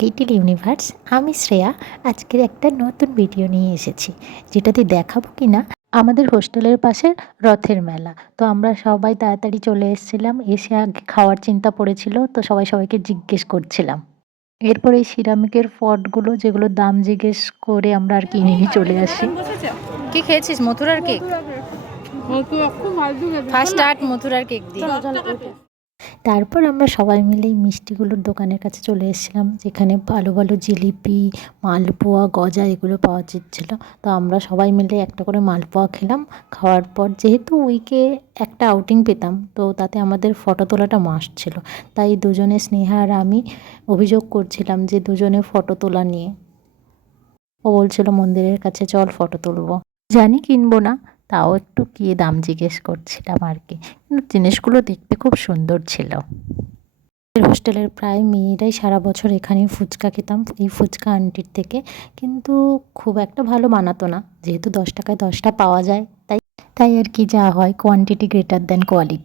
Viewers আমি শ্রেয়া। আজকের একটা নতুন ভিডিও নিয়ে এসেছি যেটাতে দেখাবো কি না আমাদের হোস্টেলের পাশে রথের মেলা। তো আমরা সবাই তাড়াতাড়ি চলে এসেছিলাম এসে আগে খাওয়ার চিন্তা পড়েছিল তো সবাই সবাইকে জিজ্ঞেস করছিলাম। এরপর এই সিরামিকের পটগুলো যেগুলো দাম জিজ্ঞেস করে আমরা আর কিনে নিয়ে চলে আসি। কি খেয়েছিস? মথুরার কেক? ফার্স্ট স্টার্ট মথুরার কেক দিয়ে। তারপর আমরা সবাই মিলে এই মিষ্টিগুলোর দোকানের কাছে চলে এসেছিলাম, যেখানে ভালো ভালো জিলিপি, মালপোয়া, গজা এগুলো পাওয়া যাচ্ছিল তো আমরা সবাই মিলে একটা করে মালপোয়া খেলাম। খাওয়ার পর যেহেতু উইকে একটা আউটিং পেতাম, তো তাতে আমাদের ফটো তোলাটা মাস্ট ছিল। তাই দুজনে স্নেহা আর আমি অভিযোগ করছিলাম যে দুজনে ফটো তোলা নিয়ে। ও বলছিল, মন্দিরের কাছে চল ফটো তুলবো। জানি কিনবো না তাও একটু কি দাম জিজ্ঞেস করছিলাম আর কি। কিন্তু জিনিসগুলো দেখতে খুব সুন্দর ছিল। হোস্টেলের প্রায় মেয়েরাই সারা বছর এখানেই ফুচকা খেতাম, এই ফুচকা আন্টির থেকে। কিন্তু খুব একটা ভালো বানাতো না, যেহেতু দশ টাকায় দশটা পাওয়া যায়। তাই তাই আর কি যা হয় কোয়ান্টিটি গ্রেটার দেন কোয়ালিটি